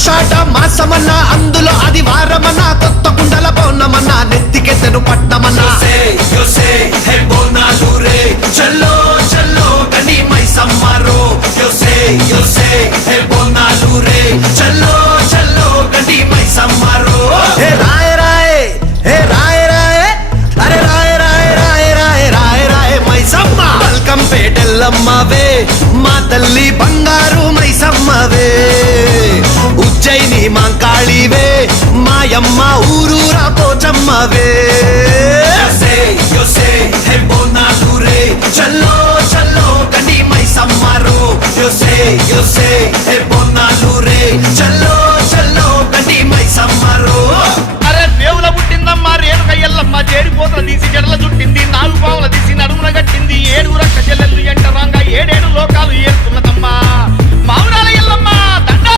ఆషాఢ మాసమన్నా అందులో ఆదివారమన్నా కొత్త కుండల పౌర్ణమన్నా నెత్తికెత్తెను పట్టమన్నా బోనాలు రే చల్లో చల్లో గని మైసమ్మరో బోనాలు రే చల్లో చల్లో గని మైసమ్మరో హే రాయ రాయ హే రాయ రాయ అరే రాయ రాయ రాయ రాయ రాయ రాయ మైసమ్మ వెల్కమ్ పేటెల్లమ్మవే మా తల్లి బంగారు మైసమ్మవే ఉజ్జయిని మాంకాళివే మాయమ్మ ఊరూరా పోచమ్మవే బోనాలు రే చల్లో చల్లో గని మైసమ్మరో